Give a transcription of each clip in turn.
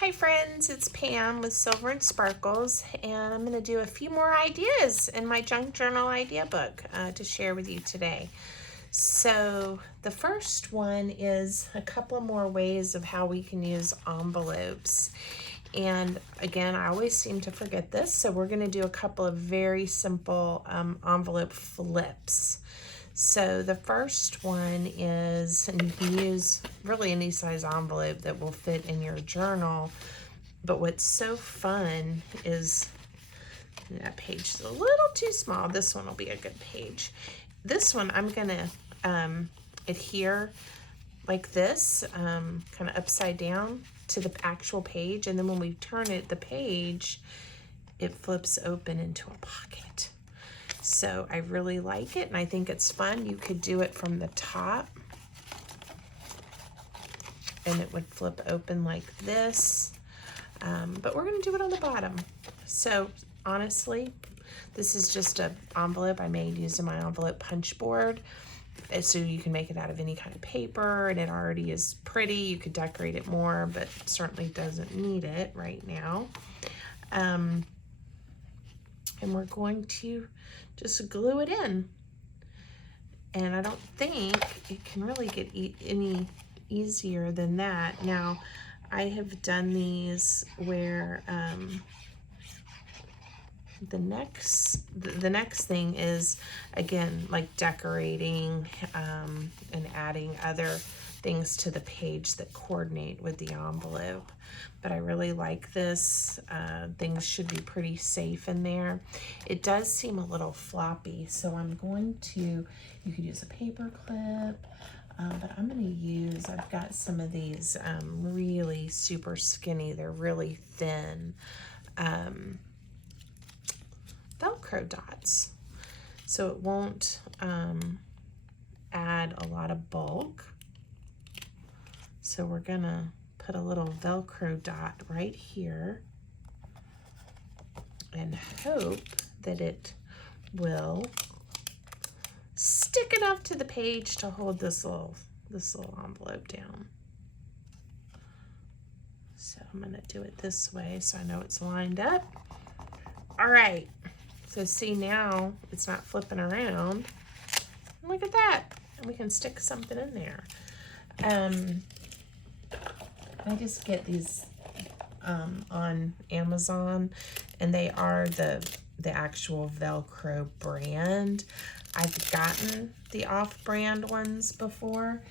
Hi friends, it's Pam with Silver and Sparkles, and I'm going to do a few more ideas in my junk journal idea book to share with you today. So the first one is a couple of more ways of how we can use envelopes. And again, I always seem to forget this, so we're going to do a couple of very simple envelope flips. So the first one is, and you can use really any size envelope that will fit in your journal, but what's so fun is, that page is a little too small. This one will be a good page. This one I'm gonna adhere like this, kind of upside down to the actual page, and then when we turn it, the page, it flips open into a pocket. So I really like it, and I think it's fun. You could do it from the top, and it would flip open like this, but we're gonna do it on the bottom. So honestly, this is just an envelope I made using my envelope punch board. So you can make it out of any kind of paper, and it already is pretty. You could decorate it more, but certainly doesn't need it right now. And we're going to just glue it in. And I don't think it can really get any easier than that. Now, I have done these where the next thing is, again, like decorating and adding other things to the page that coordinate with the envelope. But I really like this. Things should be pretty safe in there. It does seem a little floppy, so I'm going to, you could use a paper clip, but I'm going to use, I've got some of these really super skinny, they're really thin Velcro dots, so it won't add a lot of bulk. So we're gonna put a little Velcro dot right here and hope that it will stick enough to the page to hold this little envelope down. So I'm gonna do it this way so I know it's lined up. All right, so see, now it's not flipping around. Look at that, and we can stick something in there. I just get these on Amazon, and they are the actual Velcro brand. I've gotten the off-brand ones before,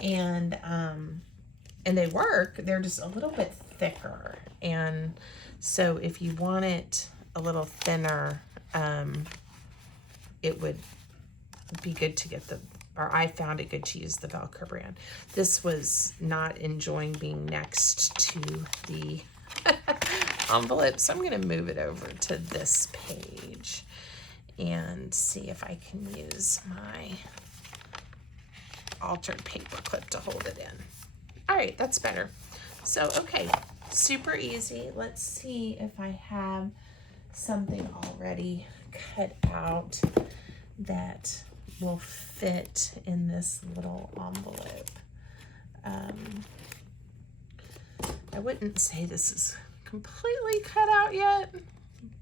and they work. They're just a little bit thicker, and so if you want it a little thinner, it would be good to get or I found it good to use the Velcro brand. This was not enjoying being next to the envelope, so I'm gonna move it over to this page and see if I can use my altered paper clip to hold it in. All right, that's better. So, okay, super easy. Let's see if I have something already cut out that will fit in this little envelope. I wouldn't say this is completely cut out yet,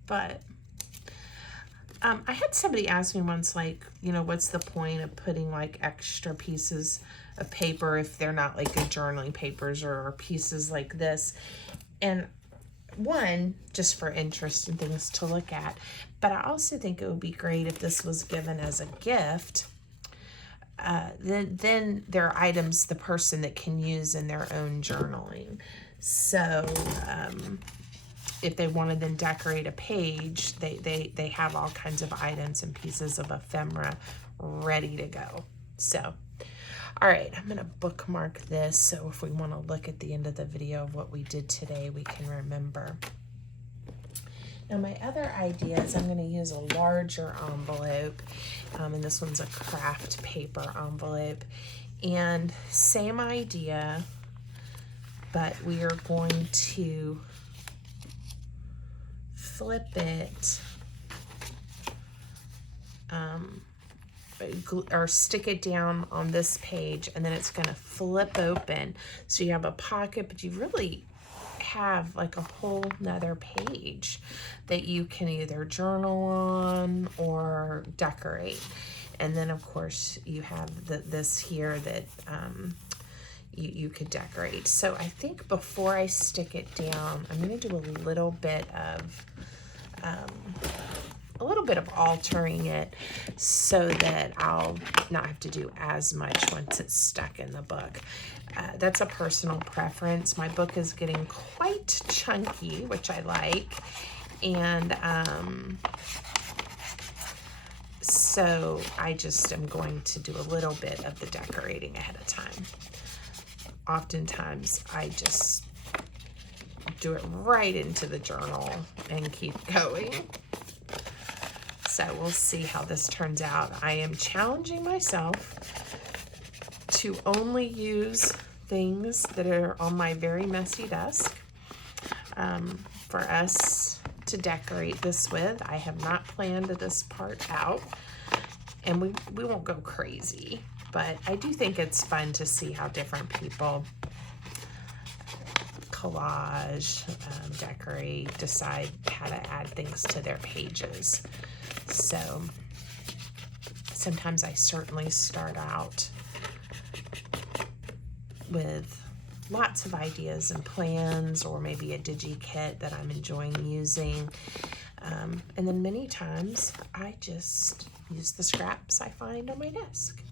but I had somebody ask me once, like, you know, what's the point of putting like extra pieces of paper if they're not like good journaling papers or pieces like this? And one, just for interest and things to look at, but I also think it would be great if this was given as a gift. Then there are items the person that can use in their own journaling. So if they want to then decorate a page, they have all kinds of items and pieces of ephemera ready to go. So, all right, I'm gonna bookmark this so if we want to look at the end of the video of what we did today, we can remember. Now my other idea is I'm gonna use a larger envelope, and this one's a craft paper envelope. And same idea, but we are going to flip it, or stick it down on this page, and then it's going to flip open. So you have a pocket, but you really have like a whole nother page that you can either journal on or decorate. And then of course you have this here that you could decorate. So I think before I stick it down, I'm going to do a little bit of altering it so that I'll not have to do as much once it's stuck in the book. That's a personal preference. My book is getting quite chunky, which I like, and so I just am going to do a little bit of the decorating ahead of time. Oftentimes I just do it right into the journal and keep going. So we'll see how this turns out. I am challenging myself to only use things that are on my very messy desk for us to decorate this with. I have not planned this part out, and we won't go crazy, but I do think it's fun to see how different people collage, decorate, decide how to add things to their pages. So sometimes I certainly start out with lots of ideas and plans, or maybe a digi-kit that I'm enjoying using. And then many times I just use the scraps I find on my desk.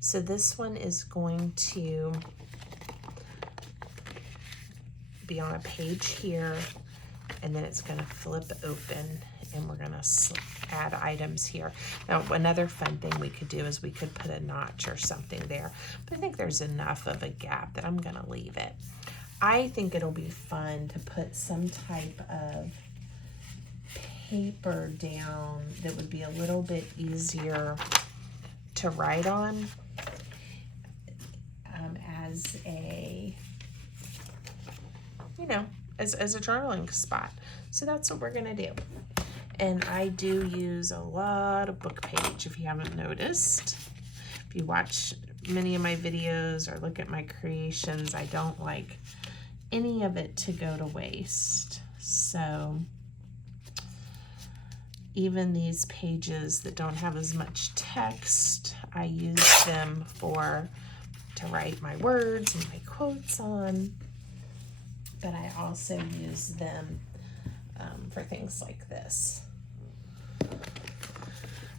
So this one is going to be on a page here, and then it's going to flip open, and we're going to add items here. Now, another fun thing we could do is we could put a notch or something there, but I think there's enough of a gap that I'm going to leave it. I think it'll be fun to put some type of paper down that would be a little bit easier to write on as a, you know, as a journaling spot. So that's what we're gonna do. And I do use a lot of book page, if you haven't noticed. If you watch many of my videos or look at my creations, I don't like any of it to go to waste. So even these pages that don't have as much text, I use them to write my words and my quotes on, but I also use them for things like this.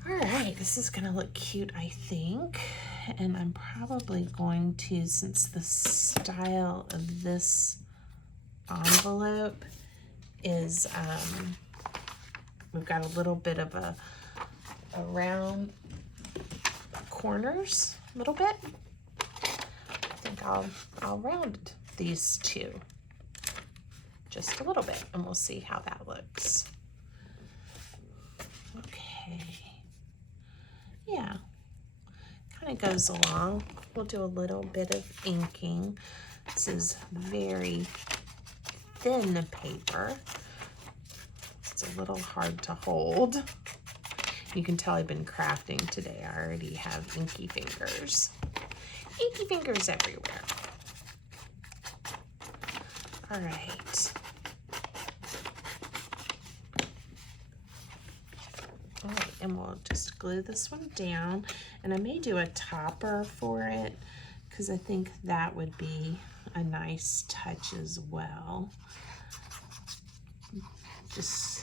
All right, this is gonna look cute, I think, and I'm probably going to, since the style of this envelope is, we've got a little bit of a round corners, a little bit. I think I'll round these two just a little bit, and we'll see how that looks. Okay, yeah, kind of goes along. We'll do a little bit of inking. This is very thin paper. It's a little hard to hold. You can tell I've been crafting today. I already have inky fingers. Inky fingers everywhere. All right. All right, and we'll just glue this one down. And I may do a topper for it, because I think that would be a nice touch as well. Just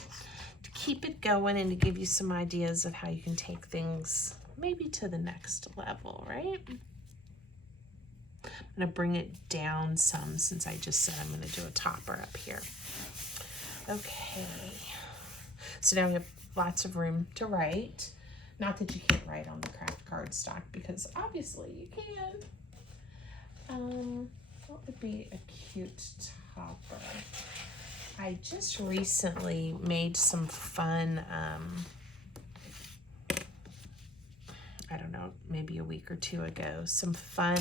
to keep it going and to give you some ideas of how you can take things maybe to the next level, right? I'm going to bring it down some, since I just said I'm going to do a topper up here. Okay, so now we have lots of room to write. Not that you can't write on the craft cardstock, because obviously you can. What would be a cute topper? I just recently made some fun, I don't know, maybe a week or two ago, some fun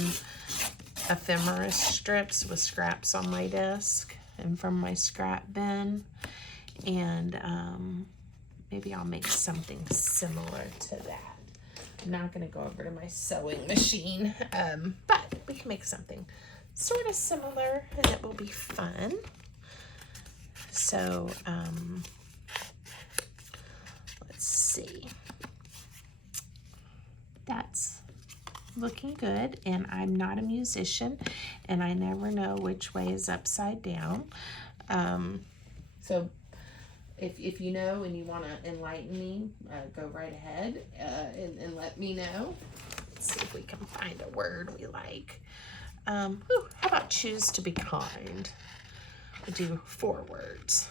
ephemera strips with scraps on my desk and from my scrap bin. And maybe I'll make something similar to that. I'm not going to go over to my sewing machine, but we can make something sort of similar, and it will be fun. So, let's see. That's looking good, and I'm not a musician, and I never know which way is upside down. So if you know and you want to enlighten me, go right ahead and let me know. Let's see if we can find a word we like. How about choose to be kind? We'll do 4 words.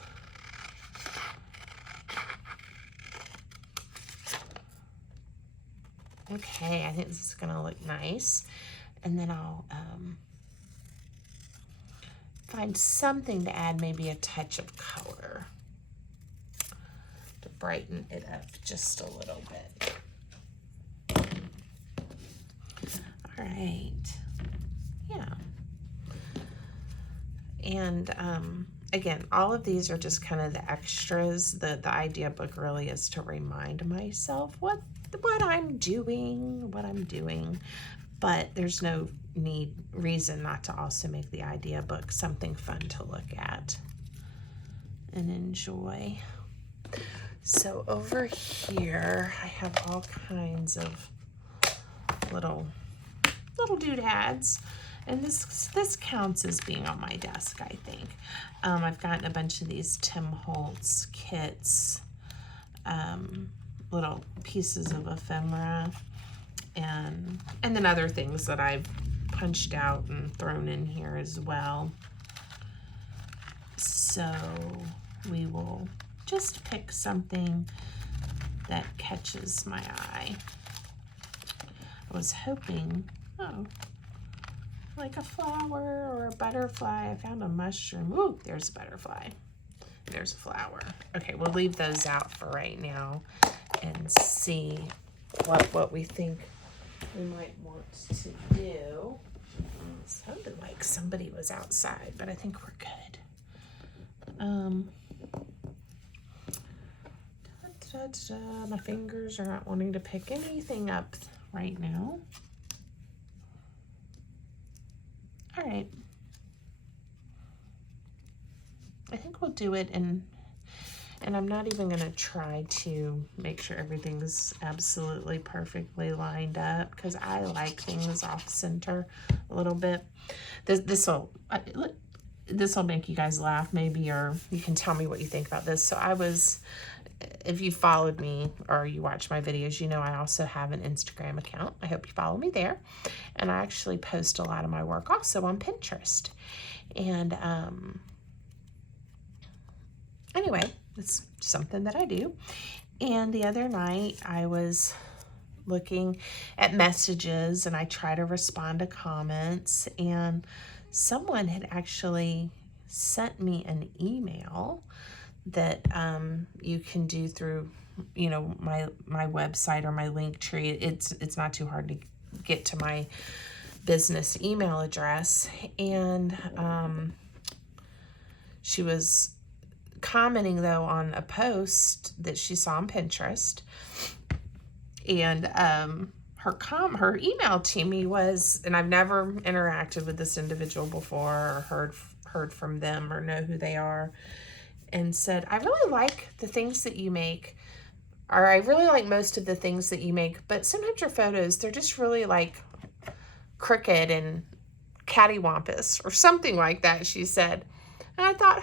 Okay, I think this is gonna look nice. And then I'll find something to add, maybe a touch of color to brighten it up just a little bit. All right, yeah. And again, all of these are just kind of the extras. The idea book really is to remind myself what I'm doing, but there's no reason not to also make the idea book something fun to look at and enjoy. So over here, I have all kinds of little doodads. And this counts as being on my desk, I think. I've gotten a bunch of these Tim Holtz kits, little pieces of ephemera, and then other things that I've punched out and thrown in here as well. So we will just pick something that catches my eye. I was hoping, like a flower or a butterfly. I found a mushroom. Ooh, there's a butterfly. There's a flower. Okay, we'll leave those out for right now and see what we think we might want to do. It sounded like somebody was outside, but I think we're good. My fingers are not wanting to pick anything up right now. All right. I think we'll do it, and I'm not even going to try to make sure everything's absolutely perfectly lined up, because I like things off center a little bit. This will make you guys laugh maybe, or you can tell me what you think about this. So if you followed me or you watch my videos, you know I also have an Instagram account. I hope you follow me there. And I actually post a lot of my work also on Pinterest. And anyway, it's something that I do. And the other night I was looking at messages, and I try to respond to comments, and someone had actually sent me an email that you can do through, my website or my link tree. It's not too hard to get to my business email address. And she was commenting though on a post that she saw on Pinterest, and her email to me was, and I've never interacted with this individual before or heard from them or know who they are, and said, I really like the things that you make, or I really like most of the things that you make, but sometimes your photos, they're just really like crooked and cattywampus or something like that, she said. And I thought,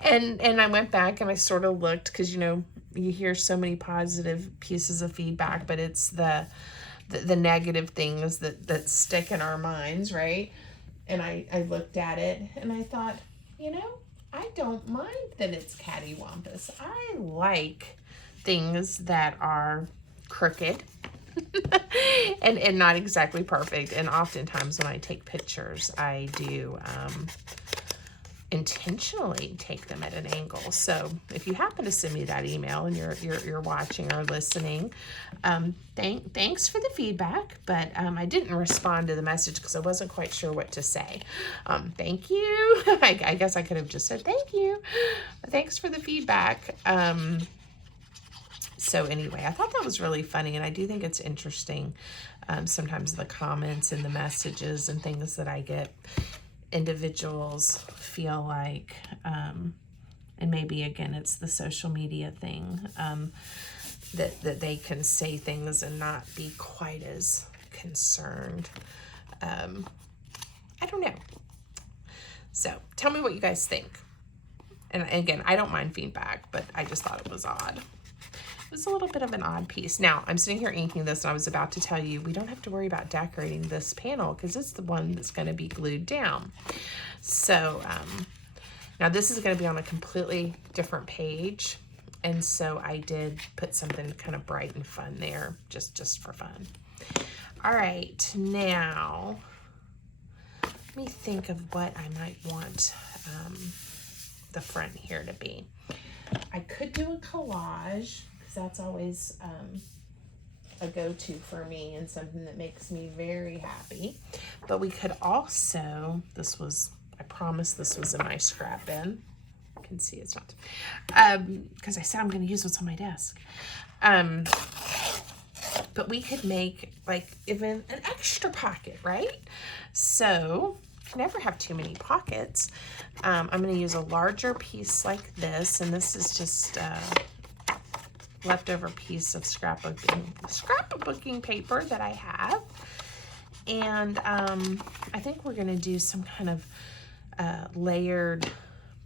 and I went back and I sort of looked, because you hear so many positive pieces of feedback, but it's the negative things that stick in our minds, right? And I looked at it and I thought, I don't mind that it's cattywampus. I like things that are crooked and not exactly perfect. And oftentimes when I take pictures, I do intentionally take them at an angle. So if you happen to send me that email and you're watching or listening, thanks for the feedback, but I didn't respond to the message because I wasn't quite sure what to say. Thank you. I guess I could have just said thank you. Thanks for the feedback. So anyway, I thought that was really funny, and I do think it's interesting, sometimes the comments and the messages and things that I get. individuals feel like, and maybe again it's the social media thing, that they can say things and not be quite as concerned. I don't know. So tell me what you guys think. And again, I don't mind feedback, but I just thought it was odd. It was a little bit of an odd piece. Now, I'm sitting here inking this, and I was about to tell you, we don't have to worry about decorating this panel because it's the one that's going to be glued down. So, now this is going to be on a completely different page. And so I did put something kind of bright and fun there, just for fun. All right, now, let me think of what I might want the front here to be. I could do a collage, because that's always a go-to for me and something that makes me very happy. But we could also, I promise this was in my scrap bin. You can see it's not, because I said I'm going to use what's on my desk. But we could make like even an extra pocket, right? So you can never have too many pockets. I'm going to use a larger piece like this, and this is just a leftover piece of scrapbooking paper that I have. And I think we're going to do some kind of layered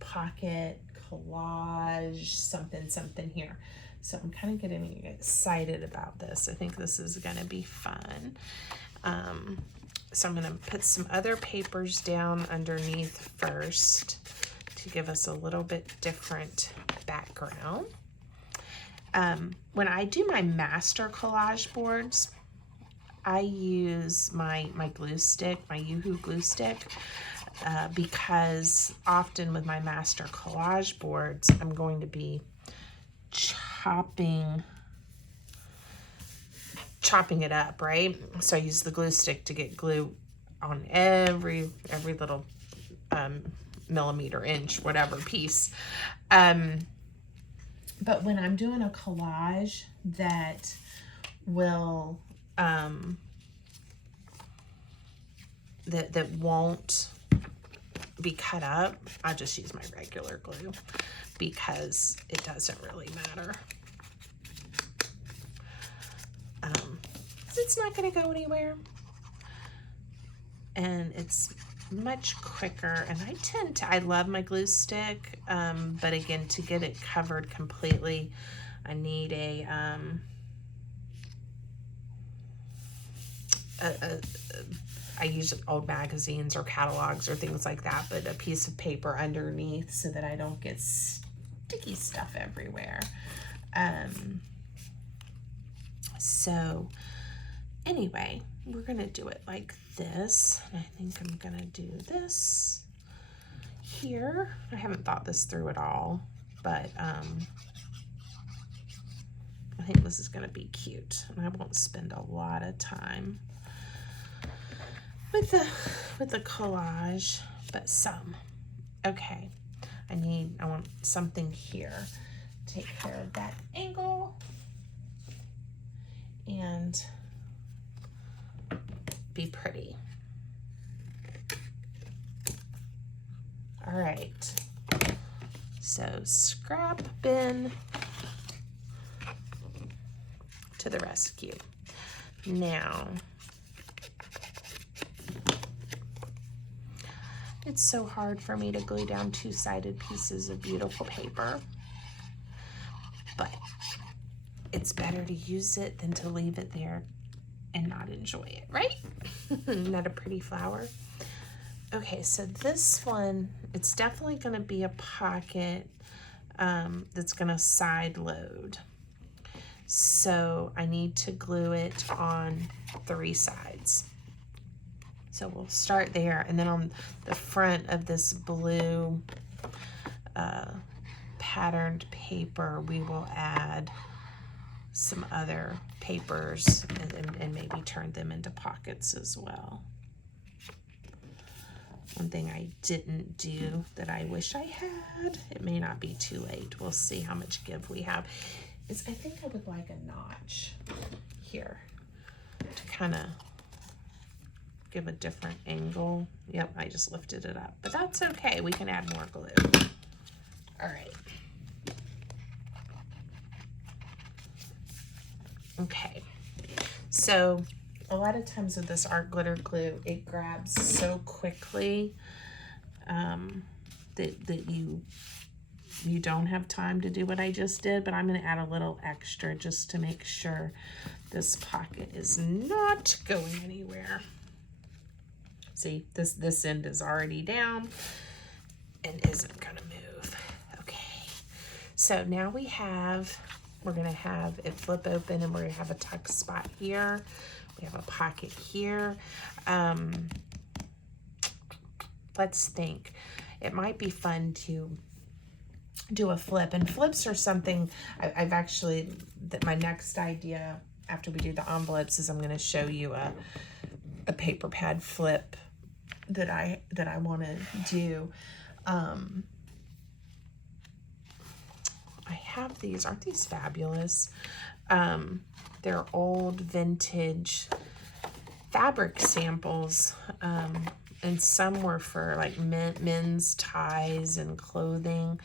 pocket collage, something here. So I'm kind of getting excited about this. I think this is going to be fun. So I'm going to put some other papers down underneath first to give us a little bit different background. When I do my master collage boards, I use my glue stick, my Yoo-Hoo glue stick, because often with my master collage boards, I'm going to be chopping it up, right? So I use the glue stick to get glue on every little millimeter, inch, whatever piece. But when I'm doing a collage that will that won't be cut up, I just use my regular glue because it doesn't really matter. It's not going to go anywhere, and it's much quicker. And I love my glue stick, but again, to get it covered completely, I need I use old magazines or catalogs or things like that, but a piece of paper underneath so that I don't get sticky stuff everywhere. So anyway, we're gonna do it like this. And I think I'm gonna do this here. I haven't thought this through at all, but I think this is gonna be cute, and I won't spend a lot of time with the collage, but some. Okay, I want something here. Take care of that angle and be pretty. All right, so scrap bin to the rescue. Now, it's so hard for me to glue down two-sided pieces of beautiful paper, but it's better to use it than to leave it there and not enjoy it, right? Not a pretty flower. Okay, so this one, it's definitely going to be a pocket that's going to side load. So I need to glue it on 3 sides. So we'll start there, and then on the front of this blue patterned paper, we will add some other papers and maybe turn them into pockets as well. One thing I didn't do that I wish I had, it may not be too late, we'll see how much give we have, is I think I would like a notch here to kind of give a different angle. Yep, I just lifted it up, but that's okay. We can add more glue. All right. Okay, so a lot of times with this art glitter glue, it grabs so quickly that you don't have time to do what I just did, but I'm going to add a little extra just to make sure this pocket is not going anywhere. See, this end is already down and isn't going to move. Okay, so now we're going to have it flip open, and we're going to have a tuck spot here. We have a pocket here. Let's think. It might be fun to do a flip, and flips are something I've actually, that my next idea after we do the envelopes is I'm going to show you a paper pad flip that I want to do. I have these. Aren't these fabulous? They're old vintage fabric samples, and some were for like men's ties and clothing.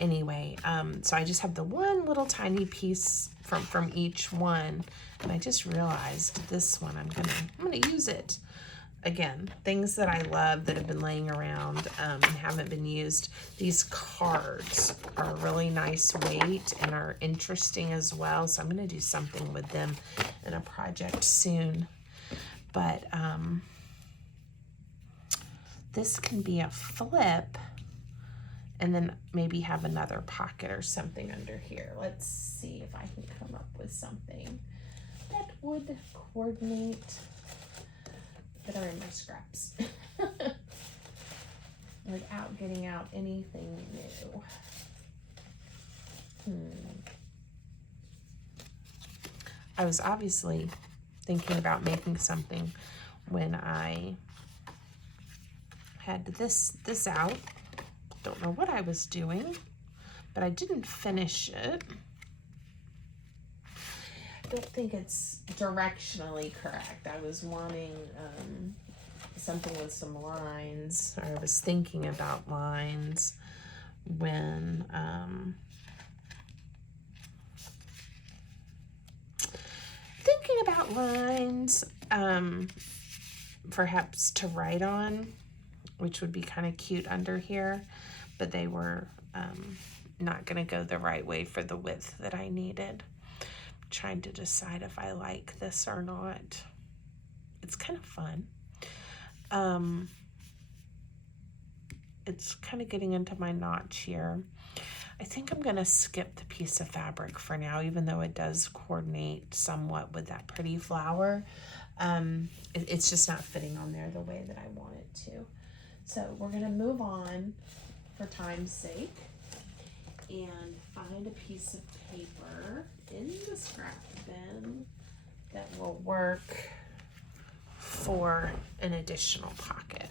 Anyway, so I just have the one little tiny piece from each one, and I just realized this one I'm gonna use it. Again, things that I love that have been laying around and haven't been used. These cards are a really nice weight and are interesting as well, so I'm going to do something with them in a project soon. But this can be a flip, and then maybe have another pocket or something under here. Let's see if I can come up with something that would coordinate. That are in my scraps without getting out anything new. I was obviously thinking about making something when I had this out. Don't know what I was doing, but I didn't finish it. I don't think it's directionally correct. I was wanting something with some lines, or I was thinking about lines when thinking about lines, perhaps to write on, which would be kind of cute under here, but they were not going to go the right way for the width that I needed. Trying to decide if I like this or not. It's kind of fun. It's kind of getting into my notch here. I think I'm going to skip the piece of fabric for now, even though it does coordinate somewhat with that pretty flower. It's just not fitting on there the way that I want it to. So we're going to move on for time's sake and find a piece of paper in the scrap bin that will work for an additional pocket.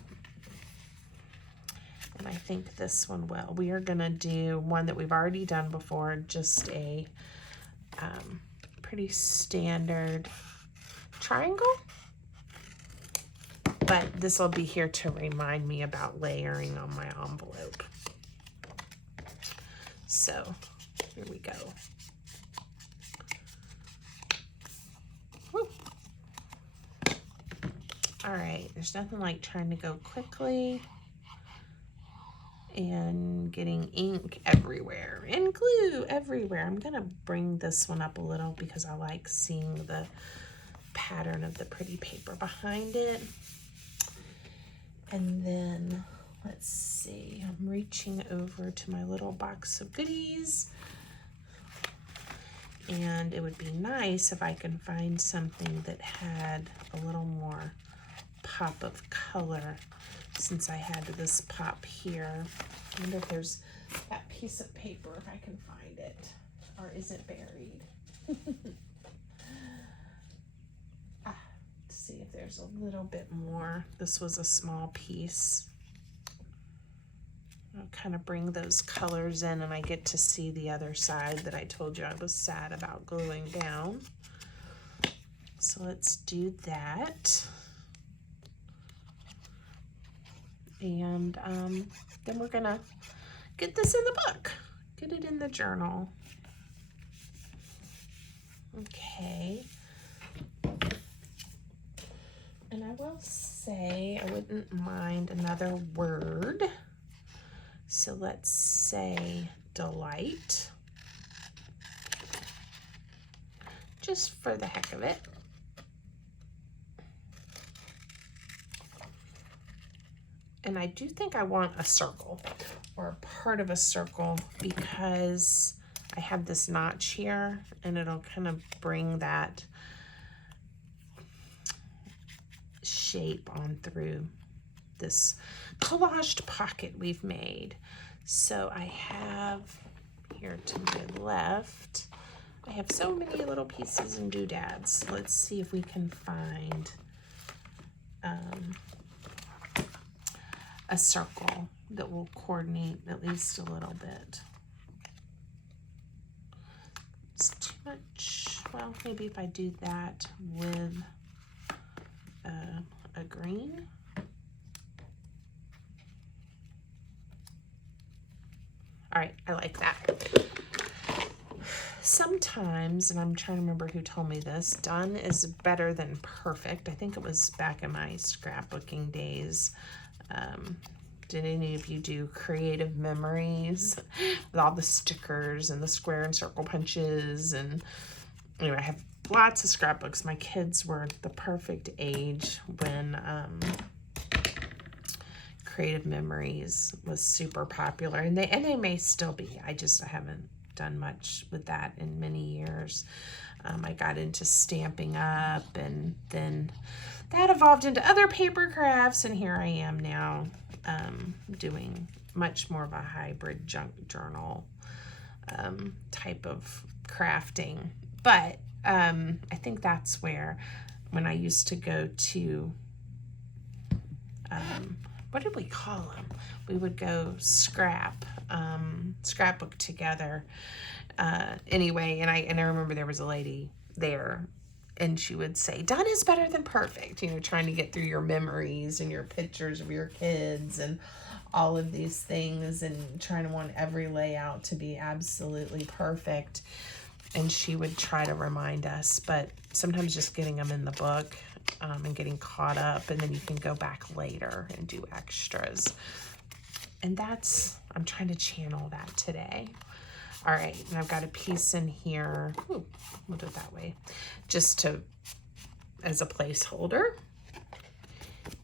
And I think this one will. We are going to do one that we've already done before, just a pretty standard triangle. But this will be here to remind me about layering on my envelope. So here we go. Woo. All right, there's nothing like trying to go quickly and getting ink everywhere and glue everywhere. I'm gonna bring this one up a little because I like seeing the pattern of the pretty paper behind it. And then let's see, I'm reaching over to my little box of goodies, and it would be nice if I can find something that had a little more pop of color, since I had this pop here. I wonder if there's that piece of paper, if I can find it, or is it buried? Let's see if there's a little bit more. This was a small piece. I'll kind of bring those colors in, and I get to see the other side that I told you I was sad about gluing down. So let's do that. And then we're gonna get this in the book, get it in the journal. Okay. And I will say I wouldn't mind another word. So let's say delight, just for the heck of it. And I do think I want a circle or a part of a circle because I have this notch here and it'll kind of bring that shape on through this collaged pocket we've made. So I have here to my left, I have so many little pieces and doodads. Let's see if we can find a circle that will coordinate at least a little bit. It's too much. Well, maybe if I do that with a green. All right, I like that. Sometimes, and I'm trying to remember who told me this, done is better than perfect. I think it was back in my scrapbooking days. Did any of you do creative memories with all the stickers and the square and circle punches? And anyway, I have lots of scrapbooks. My kids were the perfect age when creative memories was super popular, and they may still be. I haven't done much with that in many years. I got into Stampin' Up, and then that evolved into other paper crafts, and here I am now doing much more of a hybrid junk journal type of crafting. But I think that's where, when I used to go to, what did we call them? We would go scrapbook together. Anyway, and I remember there was a lady there, and she would say, done is better than perfect, you know, trying to get through your memories and your pictures of your kids and all of these things, and trying to want every layout to be absolutely perfect. And she would try to remind us, but sometimes just getting them in the book and getting caught up, and then you can go back later and do extras. And I'm trying to channel that today. All right, and I've got a piece in here. Ooh, we'll do it that way, just as a placeholder.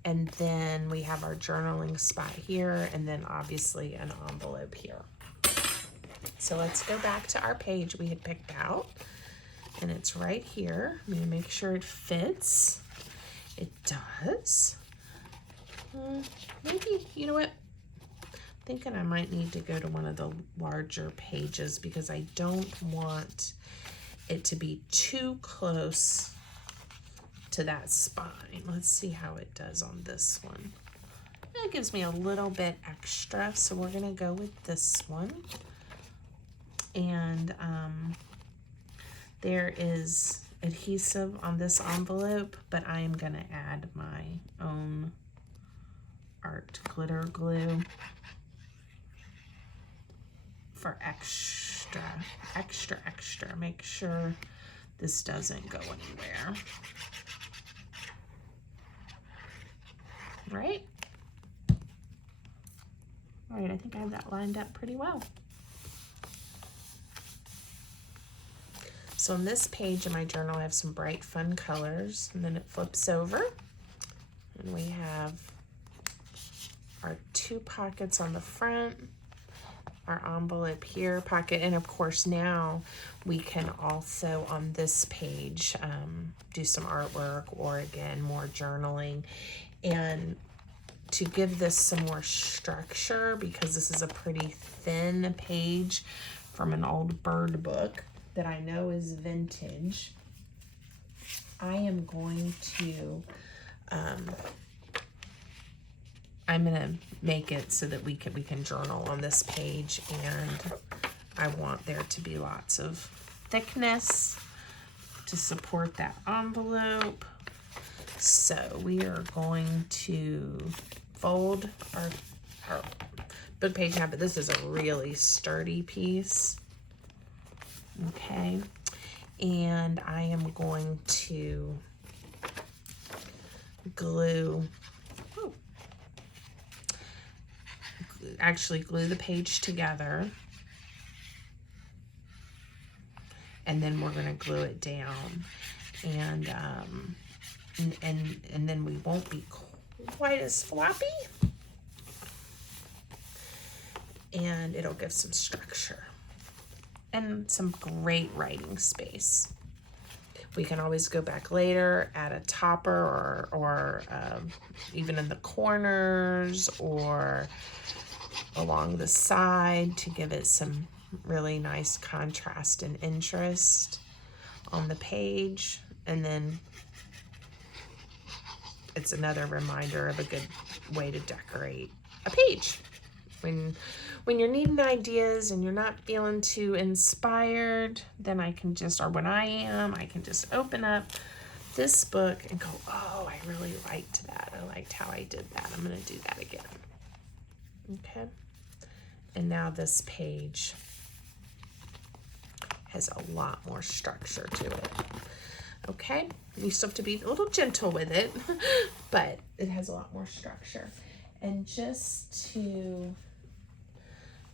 And then we have our journaling spot here, and then obviously an envelope here. So let's go back to our page we had picked out, and it's right here. I'm gonna make sure it fits. It does. Maybe, you know what? Thinking I might need to go to one of the larger pages because I don't want it to be too close to that spine. Let's see how it does on this one. It gives me a little bit extra, so we're gonna go with this one. And there is adhesive on this envelope, but I am gonna add my own art glitter glue for extra. Make sure this doesn't go anywhere. Right? All right, I think I have that lined up pretty well. So on this page in my journal, I have some bright, fun colors, and then it flips over, and we have our two pockets on the front, our envelope here, pocket, and of course now we can also on this page do some artwork or again more journaling. And to give this some more structure, because this is a pretty thin page from an old bird book that I know is vintage, I am going to I'm gonna make it so that we can journal on this page, and I want there to be lots of thickness to support that envelope. So we are going to fold our book page now, but this is a really sturdy piece. Okay, and I am going to glue the page together, and then we're going to glue it down, and then we won't be quite as floppy, and it'll give some structure and some great writing space. We can always go back later, add a topper or even in the corners or along the side to give it some really nice contrast and interest on the page. And then it's another reminder of a good way to decorate a page. When you're needing ideas and you're not feeling too inspired, then I can just, or when I am, I can just open up this book and go, oh, I really liked that. I liked how I did that. I'm going to do that again. Okay. And now this page has a lot more structure to it. Okay. You still have to be a little gentle with it, but it has a lot more structure. And just to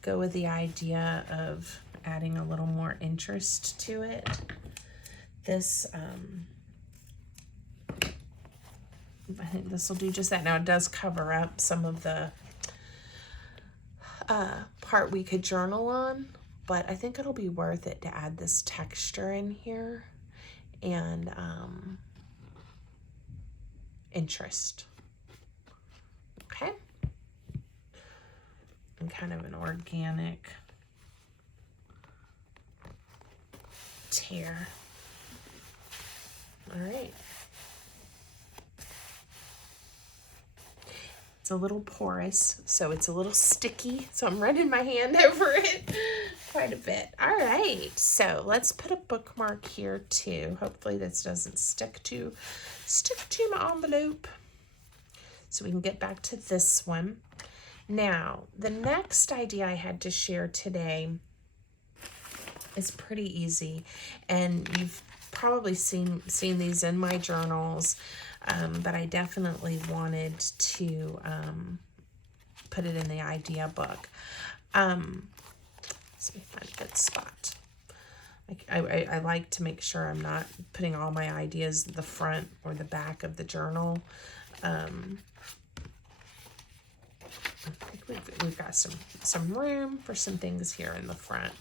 go with the idea of adding a little more interest to it, this, I think this will do just that. Now it does cover up some of the part we could journal on, but I think it'll be worth it to add this texture in here and interest. Okay. And kind of an organic tear. All right. It's a little porous, so it's a little sticky, so I'm running my hand over it quite a bit. All right, so let's put a bookmark here too. Hopefully this doesn't stick to my envelope, so we can get back to this one. Now, the next idea I had to share today is pretty easy, and you've probably seen these in my journals, but I definitely wanted to put it in the idea book. Let's see if I find a good spot. I like to make sure I'm not putting all my ideas in the front or the back of the journal. I think we've got some room for some things here in the front.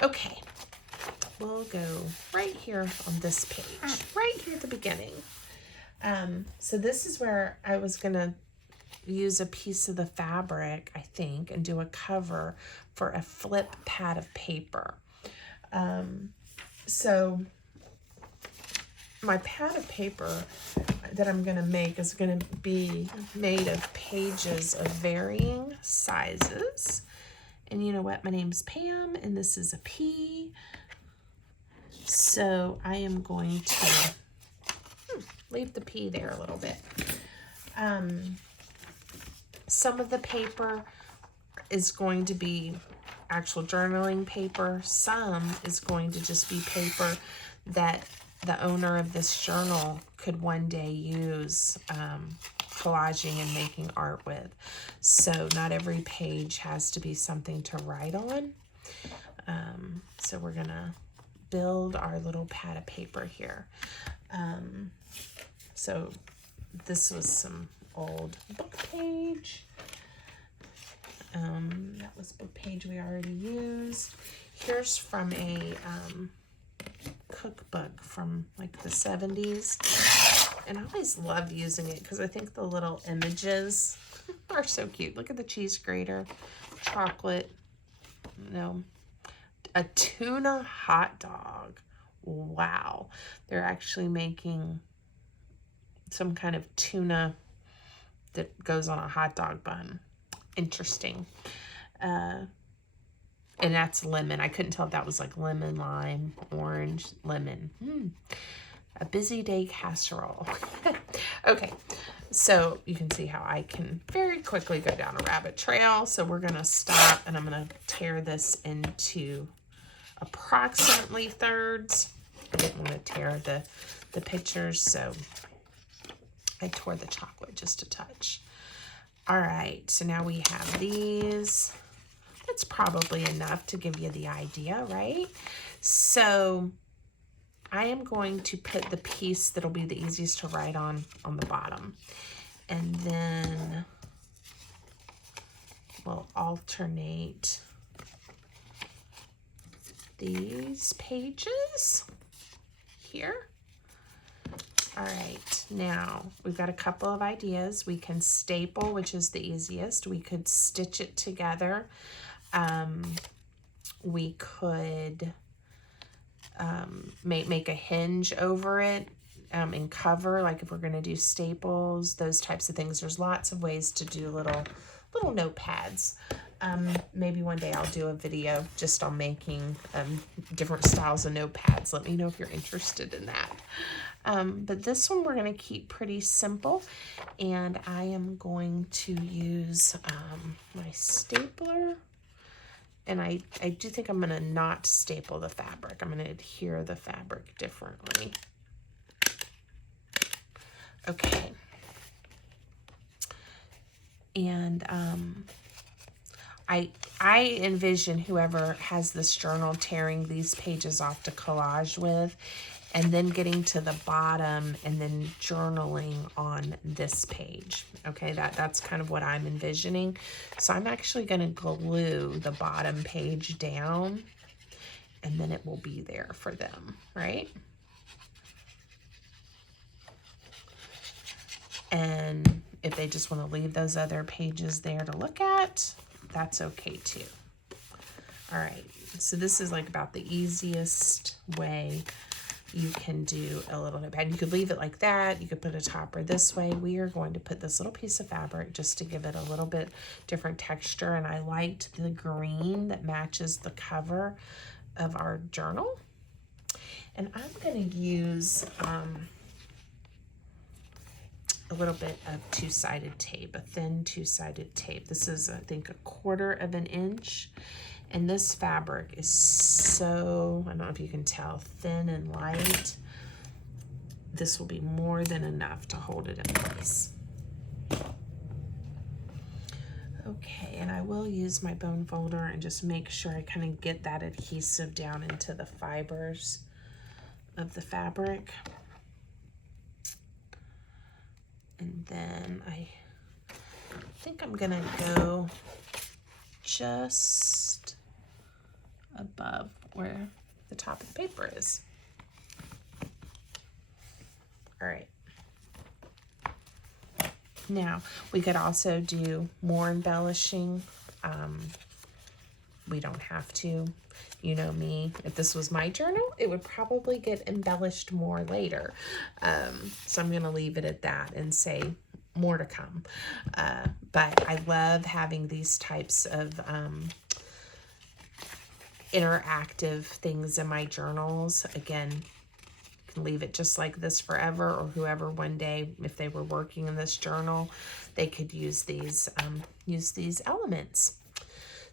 Okay, we'll go right here on this page, right here at the beginning. So this is where I was gonna use a piece of the fabric, I think, and do a cover for a flip pad of paper. So my pad of paper that I'm going to make is going to be made of pages of varying sizes. And you know what? My name's Pam, and this is a P. So I am going to leave the P there a little bit. Some of the paper is going to be actual journaling paper. Some is going to just be paper that the owner of this journal could one day use collaging and making art with. So not every page has to be something to write on. So we're gonna build our little pad of paper here. So this was some old book page. That was book page we already used. Here's from a cookbook from like the 70s, and I always love using it because I think the little images are so cute. Look at the cheese grater, chocolate, a tuna hot dog. Wow, they're actually making some kind of tuna that goes on a hot dog bun. Interesting. And that's lemon. I couldn't tell if that was like lemon, lime, orange, lemon. A busy day casserole. Okay, so you can see how I can very quickly go down a rabbit trail. So we're gonna stop and I'm gonna tear this into approximately thirds. I didn't want to tear the pictures, so I tore the chocolate just a touch. All right, so now we have these. That's probably enough to give you the idea, right? So I am going to put the piece that'll be the easiest to write on the bottom. And then we'll alternate these pages here. All right, now we've got a couple of ideas. We can staple, which is the easiest. We could stitch it together. We could make a hinge over it and cover, like if we're going to do staples, those types of things. There's lots of ways to do little notepads. Maybe one day I'll do a video just on making different styles of notepads. Let me know if you're interested in that. But this one we're going to keep pretty simple, and I am going to use my stapler. And I do think I'm going to not staple the fabric. I'm going to adhere the fabric differently. Okay. And I envision whoever has this journal tearing these pages off to collage with, and then getting to the bottom and then journaling on this page. Okay, that's kind of what I'm envisioning. So I'm actually going to glue the bottom page down, and then it will be there for them, right? And if they just want to leave those other pages there to look at, that's okay too. All right, so this is like about the easiest way you can do a little notepad. You could leave it like that. You could put a topper this way. We are going to put this little piece of fabric just to give it a little bit different texture. And I liked the green that matches the cover of our journal. And I'm going to use a little bit of two-sided tape, a thin two-sided tape. This is, I think, 1/4 of an inch. And this fabric is so, I don't know if you can tell, thin and light. This will be more than enough to hold it in place. Okay, and I will use my bone folder and just make sure I kind of get that adhesive down into the fibers of the fabric. And then I think I'm gonna go just above where the top of the paper is. All right. Now, we could also do more embellishing. We don't have to. You know me, if this was my journal, it would probably get embellished more later. So I'm going to leave it at that and say more to come. But I love having these types of interactive things in my journals. Again, you can leave it just like this forever, or whoever one day, if they were working in this journal, they could use these elements.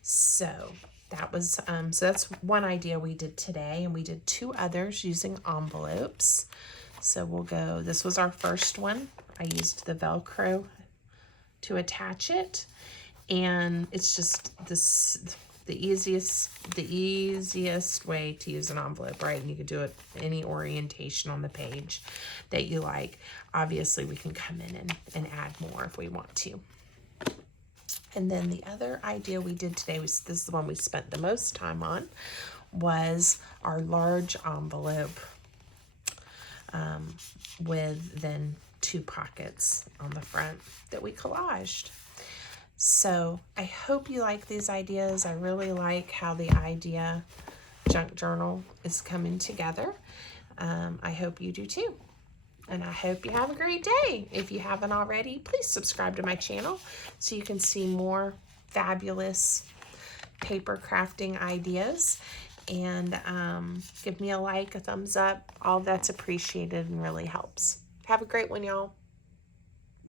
So that was so that's one idea we did today, and we did 2 others using envelopes. So we'll go, this was our first one. I used the Velcro to attach it, and it's just this the easiest way to use an envelope, right? And you could do it any orientation on the page that you like. Obviously, we can come in and add more if we want to. And then the other idea we did today, was this is the one we spent the most time on, was our large envelope with then 2 pockets on the front that we collaged. So I hope you like these ideas. I really like how the idea junk journal is coming together. I hope you do too. And I hope you have a great day. If you haven't already, please subscribe to my channel so you can see more fabulous paper crafting ideas. and give me a like, a thumbs up. All that's appreciated and really helps. Have a great one, y'all.